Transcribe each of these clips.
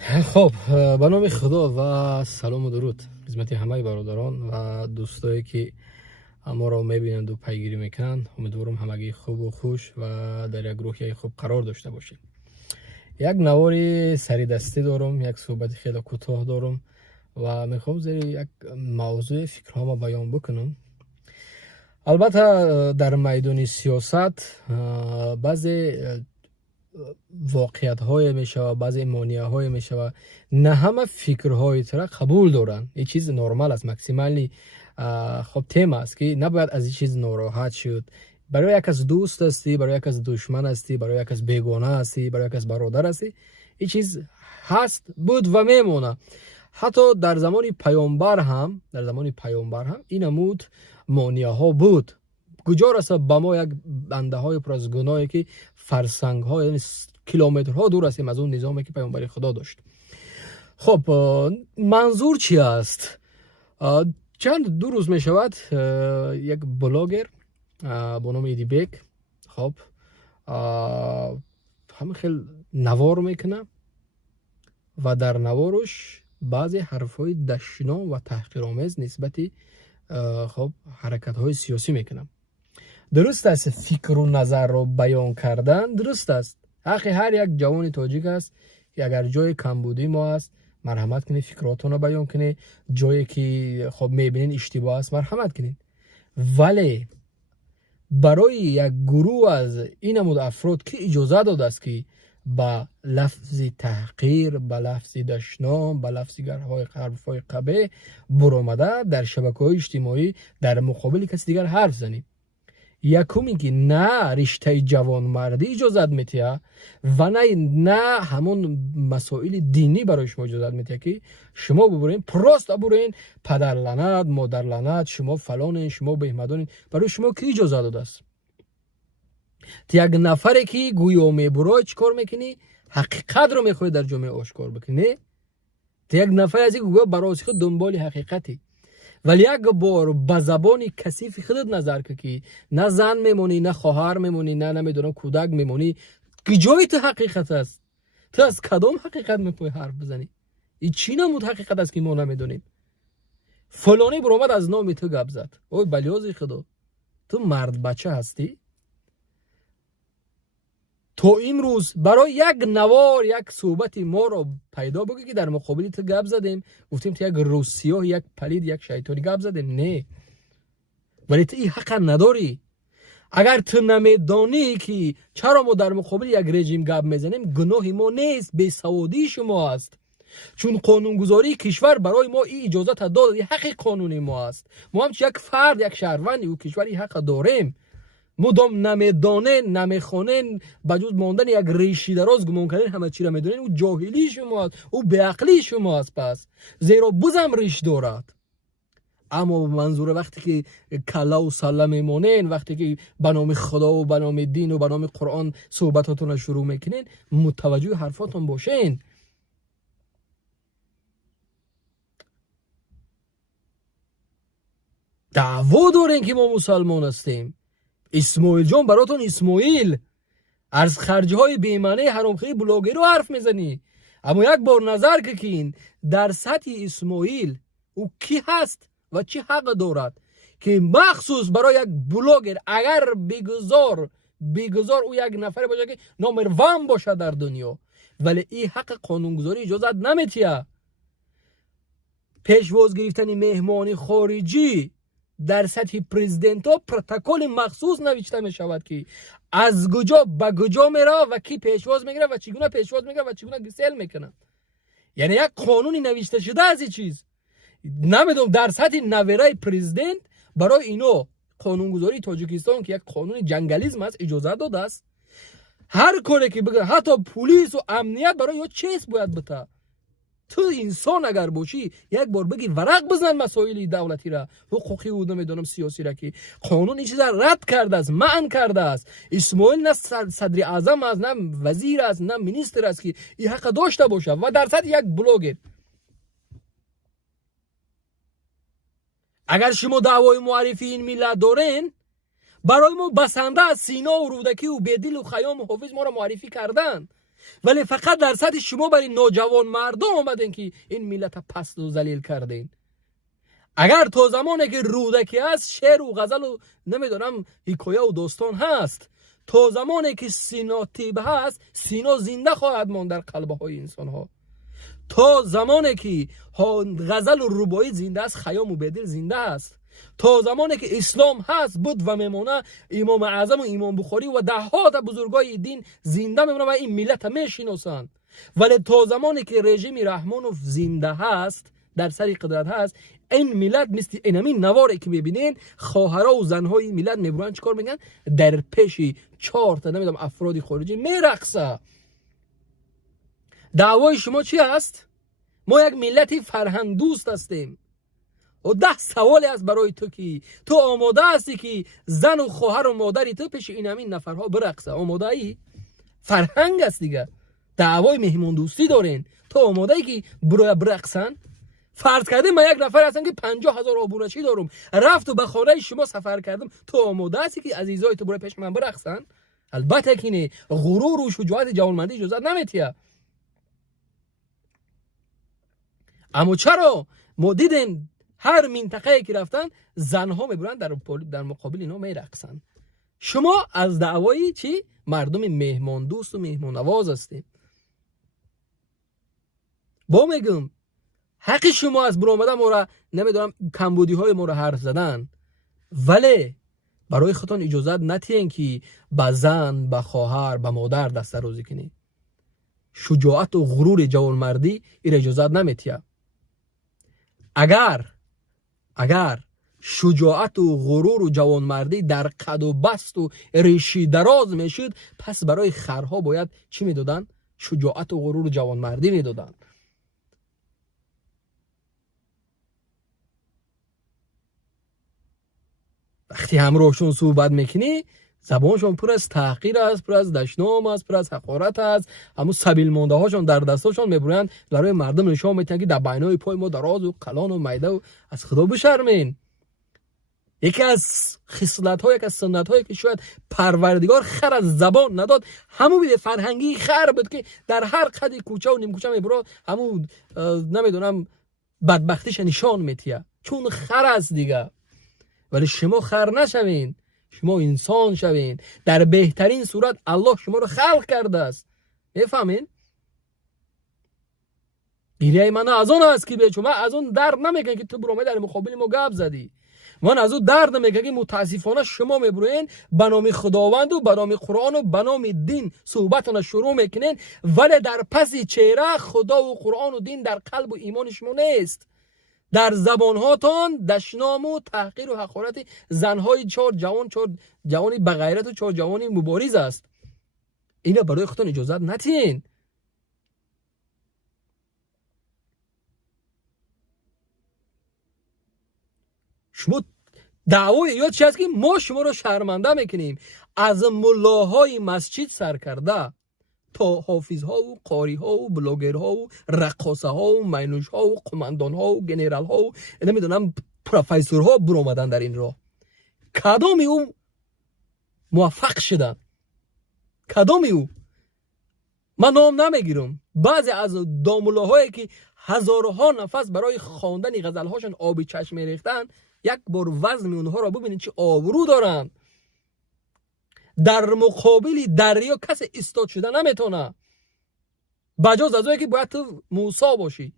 خب به نام خدا و سلام و درود خدمت همه برادران و دوستایی که ما را میبینند و پیگیری میکنند. امیدوارم همگی خوب و خوش و در یک روحیه خوب قرار داشته باشید. یک نواری سری دستی دارم، یک صحبت خیلی کوتاه دارم و میخوام زیر یک موضوع فکرهام بیان بکنم. البته در میدان سیاست بعضی واقعیت های میشه و بعضی مانیه های میشه و نه همه فکرهای را قبول دارن. این چیز نرمال است، مکسیمالی خب تیم است که نباید از این چیز ناراحت شد. برای یک از دوست هستی، برای یک از دشمن هستی، برای یک از بیگانه هستی، برای یک از برادر هستی، این چیز هست، بود و میمونه. حتی در زمان پیامبر هم این نمود مانیه ها بود. کجا رسه به ما یک بنده های پر از گناهی که فرسنگ ها، یعنی کیلومترها دور هستیم از اون نظامی که پیامبر خدا داشت. خب منظور چی است؟ چند دو روز می شود یک بلاگر با نام ایدی بیک خب همه خیلی نوار میکنه و در نوارش بعضی حرفای دشنام و تحقیرآمیز نسبت خب حرکت های سیاسی میکنم. درست است فکر و نظر رو بیان کردن، درست است، حق هر یک جوان تاجیک است که اگر جای کمبودی ما است مرحمت کنید، فکراتون رو بیان کنید، جایی که خب میبینین اشتباه است مرحمت کنید. ولی برای یک گروه از این نمود افراد که اجازه داده است که با لفظ تحقیر، با لفظ دشنام، با لفظ حرف‌های قبیح برآمده در شبکه‌های اجتماعی در مقابل کسی دیگر حرف زنید. یکمی که نه رشته جوان مردی اجازت میتیه و نه همون مسائل دینی برای شما اجازت میتیه که شما ببرین پراست برین پدر لعنت، مادر لعنت، شما فلانین، شما بهمدانین. برای شما کی اجازه داده است؟ یک نفری که گویا میبرای چی کار میکنی؟ حقیقت رو میخوای در جامعه آشکار بکنی. یک نفر از این گویا برای خود دنبال حقیقتی، ولی یک بار به زبان کثیف خودت نظر که نه زن میمونی، نه خواهر میمونی، نه نمیدونم کودک میمونی، که جای تو حقیقت است؟ تو از کدام حقیقت میخوای حرف بزنی؟ این چی نمود حقیقت است که ما نمیدونیم؟ فلانی برآمد از نام تو گپ زد. اوی بلیازی خدا، تو مرد بچه هستی؟ تو امروز برای یک نوار یک صحبت ما رو پیدا بگی که در مقابل تو گپ زدیم، گفتیم تو یک روسیاه، یک پلید، یک شیطانی گپ زدیم. نه، ولی تو این حق نداری. اگر تو نمیدانی که چرا ما در مقابل یک رژیم گپ میزنیم، گناه ما نیست، بیسوادی شما است. چون قانونگذاری کشور برای ما این اجازه داد، این حق قانونی ما است. ما هم یک فرد، یک شهروند او کشور این حق داریم. مدام نمیدانه، نمیخوانه، بجز ماندن یک ریشی دراز گمان کردن همه چی را میدونین، او جاهلی شماست، او بیعقلی شماست. پس زیرا بزم ریش دارد. اما منظور وقتی که کلا و سله میمونین، وقتی که به نام خدا و به نام دین و به نام قرآن صحبتاتون رو شروع میکنین، متوجه حرفاتون باشین. دعوا دارین که ما مسلمان هستیم. اسماعیل جان براتون اسماعیل از خرجه های بیمانه حرامخوری بلاگری رو حرف میزنی. اما یک بار نظر کن در سطح اسماعیل او کی هست و چی حق دارد که مخصوص برای یک بلاگر اگر بگذار او یک نفر باشه که نمبر 1 باشه در دنیا، ولی این حق قانونگذاری اجازت نمیتیه. پیشواز گرفتن مهمانی خارجی در سطح پرزیدنت ها پروتکل مخصوص نوشته می شود که از کجا به کجا میره و کی پیشواز میگیره و چگونه پیشواز میگیره و چگونه گسیل میکنه. یعنی یک قانونی نوشته شده از این چیز. نمیدونم در سطح نویره پرزیدنت برای اینو قانونگذاری تاجیکستان که یک قانون جنگالیسم است اجازه داده است. هر کاری که بگه، حتی پلیس و امنیت برای یا چیز باید بده. تو انسان اگر باشی یک بار بگی ورق بزن مسائل دولتی را، حقوقی و نمیدونم سیاسی را که قانون این چیزا رد کرده است، منع کرده است. اسماعیل نه صدر اعظم است، نه وزیر است، نه مینیستر است که این حق داشته باشه. و در سطح یک بلاگر اگر شما دعوای معرفی این ملت دارین، برای ما بسنده از سینا و رودکی و بیدل و خیام و حافظ ما را معرفی کردن. ولی فقط در سطح شما برای نوجوان مردم آمدین که این ملت پست و ذلیل کردین. اگر تا زمانی که رودکی هست شعر و غزل و نمیدونم حکایه و داستان هست، تا زمانی که سینا تیب هست سینا زنده خواهد ماند در قلب‌های انسان‌ها. تا زمانی که غزل و ربایی زنده است خیام و بدیل زنده است. تا زمانی که اسلام هست بود و میمونه امام اعظم و امام بخاری و ده ها تا بزرگای دین زنده میمونه و این ملت میشناسند. ولی تا زمانی که رژیم رحمانوف زنده هست در سر قدرت هست، این ملت مثل اینمین نواری که میبینین خواهرها و زنهای ملت میبرن چیکار میگن؟ در پیش 4 تا نمیدونم افراد خارجی میرقصه. دعوای شما چی است؟ ما یک ملتی فرهنگ دوست هستیم و 10 سوالی است برای تو که تو آماده هستی که زن و خواهر و مادری تو پیش اینمین نفرها برقصه؟ آماده ای؟ فرهنگ است دیگه. دعوای مهمان دوستی دارین، تو آماده ای که برای برقصن؟ فرض کردیم من یک نفر هستم که 50,000 آبونچی دارم، رفت و به خانه شما سفر کردم، تو آماده هستی که عزیزای تو برای پیش من برقصن؟ البته که نه. غرور و شجاعت جوانمردی اجازه نمیتیه. اما چرا ما دیدیم هر منطقه که رفتن زنها میبرن در مقابل اینا میرقصن؟ شما از دعوای چی؟ مردم مهمان دوست و مهمان نواز هستید. با میگم حق شما از برآمده ما را نمیدونم کمبودی های ما را حرف زدن، ولی برای خودتان اجازه نتین که به زن، به خواهر، به مادر دست درازی کنی. شجاعت و غرور جوانمردی این اجازه نمیتیه. اگر شجاعت و غرور و جوانمردی در قد و بست و ریشی دراز میشد، پس برای خرها باید چی میدادن؟ شجاعت و غرور و جوانمردی میدادن. وقتی همراهشون صحبت میکنی زبانشون پر از تحقیر است، پر از دشنام است، پر از حقارت است. همون سبیل مانده هاشون در دستاشون میبرن برای مردم نشون میدن که در بینای پای ما دراز و کلان و میده و از خدا بشرمین. یکی از خصلت ها، یک از سنت هایی که شاید پروردگار خر از زبان نداد همون به فرهنگی خر بود که در هر قد کوچه و نیم کوچه میبره همون نمیدونم بدبختیش نشان میتیه، چون خر است دیگه. ولی شما خر نشوین، شما انسان شوین. در بهترین صورت الله شما رو خلق کرده است. میفهمین؟ گریه من از اون است که به شما از اون درد نمیگن که تو برام در مقابل ما گپ زدی. من از اون درد نمیگم که متاسفانه شما میبروین به نام خداوند و به نام قرآن و به نام دین صحبتون شروع میکنین، ولی در پس چهره خدا و قرآن و دین در قلب و ایمان شما نیست. در زبانهاتان دشنام و تحقیر و حقارت زنهای 4 جوانی بغیرت و 4 جوانی مبارز است. اینا برای خودتون اجازه نتین. شما دعوای یا چی است که ما شما رو شرمنده میکنیم. از ملاهای مسجد سر کرده تا حافظها و قاریها و بلاگرها و رقاصه ها و مینوشها و قماندان ها و گنرال ها و نمیدونم پروفسورها برآمدن در این راه. کدام او موفق شدن؟ کدام او؟ من نام نمیگیرم. بعضی از داملاهایی که هزارها نفس برای خواندن غزلهاشون آبی چشم ریختن، یک بار وزن اونها را ببینید چه آبرو دارن. در مقابل دریا کسی ایستاد شده نمیتونه، بجاز از اونی که باید تو موسی باشی.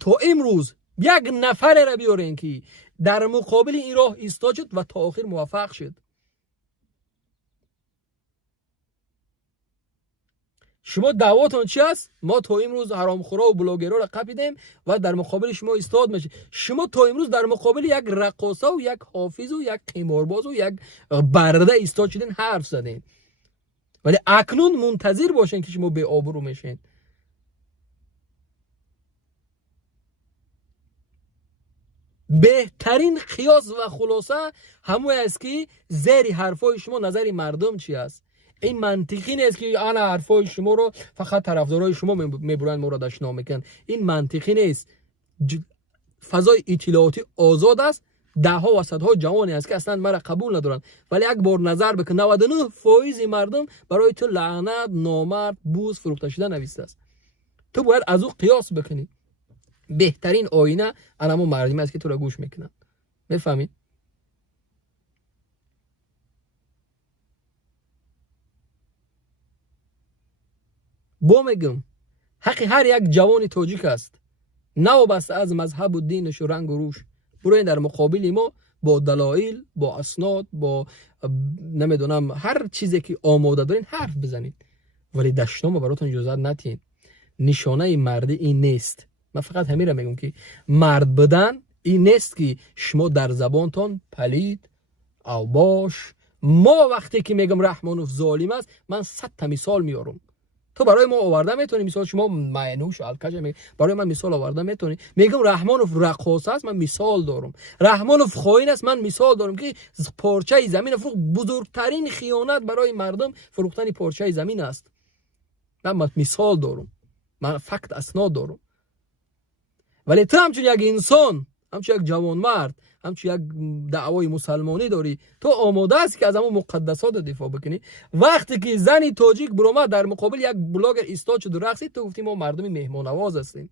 تو امروز یک نفر را بیارین که در مقابل این راه ایستاد شد و تا آخر موفق شد. شما دعواتون چی است؟ ما تا امروز حرامخورا و بلاگرها را قپیدیم و در مقابل شما ایستاد میشه. شما تا امروز در مقابل یک رقاصه و یک حافظ و یک قمارباز و یک برده ایستاد شدین، حرف زدین. ولی اکنون منتظر باشین که شما به آبرو میشین. بهترین قیاس و خلاصه همون است که زیر حرفای شما نظر مردم چی است. این منطقی نیست که انا حرفای شما رو فقط طرفدارای شما میبرن ما رو دشنام میکنن. این منطقی نیست. فضای اطلاعاتی آزاد است، ده ها و صدها جوانی است که اصلا مرا قبول ندارن، ولی یک بار نظر بکن 99% مردم برای تو لعنت، نامرد، بوز، فروخته شده نوشته است. تو باید از او قیاس بکنی. بهترین آینه علمو مردمی است که تو را گوش میکنن. میفهمید؟ با میگم حق هر یک جوان تاجیک است، نوابسته از مذهب و دینش و رنگ و روش. برای در مقابل ما با دلایل، با اسناد، با نمیدونم هر چیزی که آماده دارین حرف بزنید، ولی دشنامو براتون اجازه نتین. نشانه مردی این نیست. من فقط همین را میگم که مرد بدن این نیست که شما در زبانتان پلید او باش. ما وقتی که میگم رحمانوف ظالم است، من 100 تا مثال میارم. تو برای ما آورده میتونی مثال، شما معنوش الکش برای من مثال آورده میتونی. میگم رحمانوف رقاص است، من مثال دارم. رحمانوف خائن است، من مثال دارم که پارچه زمین فروخت. بزرگترین خیانت برای مردم فروختن پارچه زمین است. من مثال دارم، من فقط اسناد دارم. ولی تو همچون یک انسان، همچون یک جوان مرد، همچون یک دعوای مسلمانی داری، تو آماده است که از همون مقدسات دفاع بکنی. وقتی که زنی تاجیک برآمد در مقابل یک بلاگر ایستاد شد و رقصید، تو گفتی ما مردم مهمان نواز هستیم.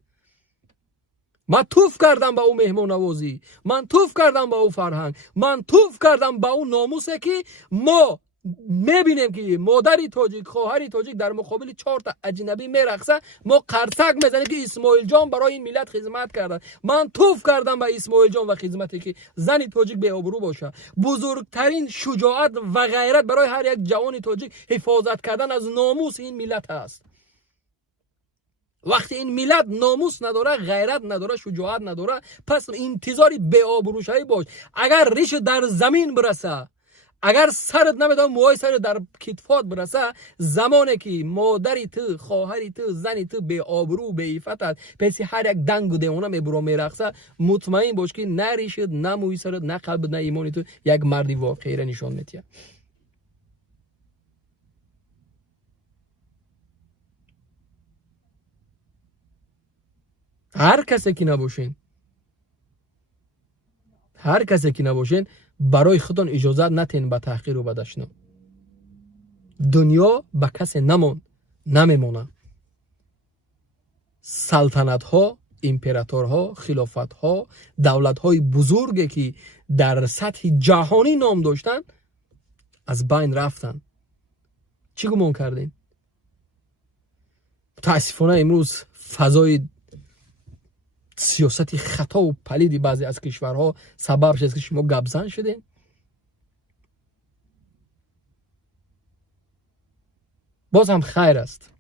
من توف کردم به اون مهمان نوازی، من توف کردم به اون فرهنگ، من توف کردم به اون ناموسی که ما میبینیم که مادری تاجیک، خواهری تاجیک در مقابل 4 تا اجنبی میرقصه، ما قرصک میزنیم که اسماعیل جان برای این ملت خدمت کرده. من توف کردم به اسماعیل جان و خدمتی که زنی تاجیک به آبرو باشه. بزرگترین شجاعت و غیرت برای هر یک جوان تاجیک حفاظت کردن از ناموس این ملت است. وقتی این ملت ناموس نداره، غیرت نداره، شجاعت نداره، پس انتظاری به آبروشایی باش. اگر ریش در زمین برسه، اگر سرت نمیدونم موهای سر در کتفات برسه، زمانی که مادری تو، خواهری تو، زنی تو به آبرو، به عفتت پس هر یک دنگ و دیوانه میبرو میرقصه، مطمئن باش که نه ریشت، نه موهای سرت، نه قلب، نه ایمانی تو یک مردی واقعی را نشان میده. هر کسی که نباشین برای خودتون اجازه نتین به تحقیر و به دشنام. دنیا به کسی نمیمونه. سلطنت ها، امپراتور ها، خلافت ها، دولت های بزرگی که در سطح جهانی نام داشتن از بین رفتن. چی گمان کردین؟ تاسفانه امروز فضای سیاست خطا و پلیدی بعضی از کشورها سبب شد که شما گبزن شدین. باز هم خیر است.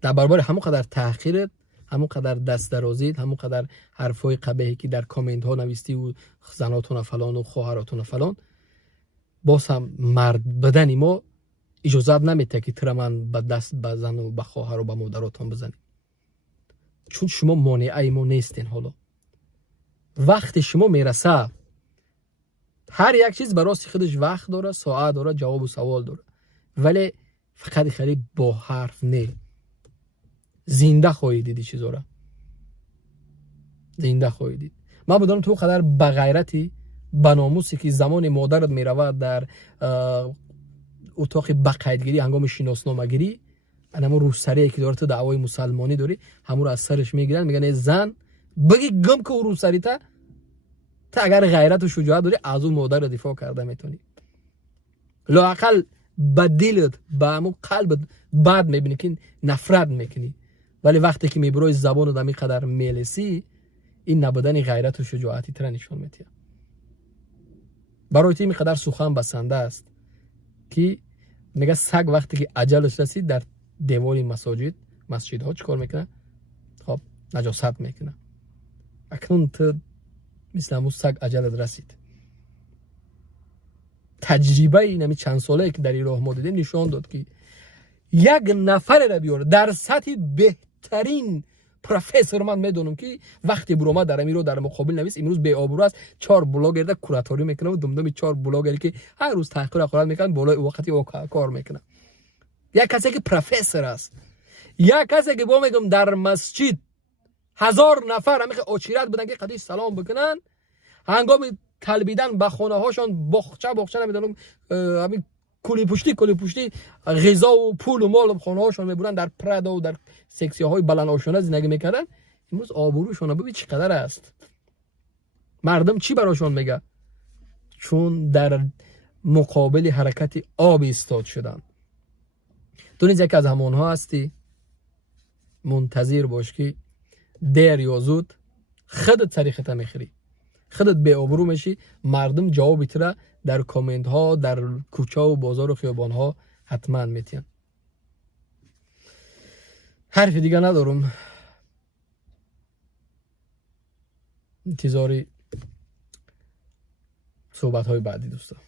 در برابر همون قدر تحقیرت، همون قدر دست درازید، همون قدر حرفای قبیحی که در کامنت ها نویستی و زناتون فلان و خواهراتون فلان، باز هم مرد بدنی ما اجازه نمیده که تر من به دست بزن و به خواهر و به مادراتون بزنی. چون شما مانعی ما نیستین. حالا وقتی شما میرسه، هر یک چیز برای خودش وقت داره، ساعت داره، جواب و سوال داره، ولی فقط خیلی با حرف نه. زنده خواهید دیدی چیزا را، زنده خواهید دید. من بدونم تو قدر به غیرتی، به ناموسی که زمان مادرت میرود در اتاق بقیدگیری هنگام شناسنامه‌گیری، انما روسری که داره تو دعوای مسلمانی داری، همون رو از سرش میگیرن، میگن زن بگی گم که او روسری تا اگر غیرت و شجاعت داری از اون مادر رو دفاع کرده میتونی. لااقل به دلت، به همون قلبت بد میبینی که نفرت میکنی، ولی وقتی که میبروی زبان رو دمی قدر میلسی، این نبودن غیرت و شجاعتی تر نشون میده. برای تیم قدر سخن بسنده است که میگه سگ وقتی که اجلش رسید در دیوار مسجدها چیکار میکنه؟ خب نجاست میکنه. اکنون تو مثل همون سگ اجلت رسید. تجربه اینمی چند ساله که در این راه ما دیدیم نشان داد که یک نفر را بیاره در سطح بهترین پروفسور، من میدونم که وقتی برآمد در امیر رو در مقابل نویس، امروز به آبرو است، 4 بلاگر در کوراتوری میکنه و دمدم 4 بلاگری که هر روز تحقیر اخلاق میکنن بالای وقتی او کار میکنه. یک کسی که پروفسور است، یک کسی که با میگم در مسجد 1000 نفر همیشه اچیرت بودن که قدیش سلام بکنن، هنگام تلبیدن به خانه هاشون بخچه نمیدونم همین کلی پشتی غذا و پول و مال خانه هاشون میبرن، در پردا و در سکسیه های بلند آشانه زندگی میکردن. امروز آبروشون ببین چقدر است. مردم چی براشون میگه؟ چون در مقابل حرکت آب ایستاد شدن. تو نیز یک از همونها هستی. منتظر باش که دیر یا زود خودت سریخت میخری، خودت به آبرو میشی. مردم جواب تره در کامنت ها، در کوچه و بازار و خیابان ها حتما میتین. حرف دیگه ندارم. انتظاری صحبت های بعدی دوستان.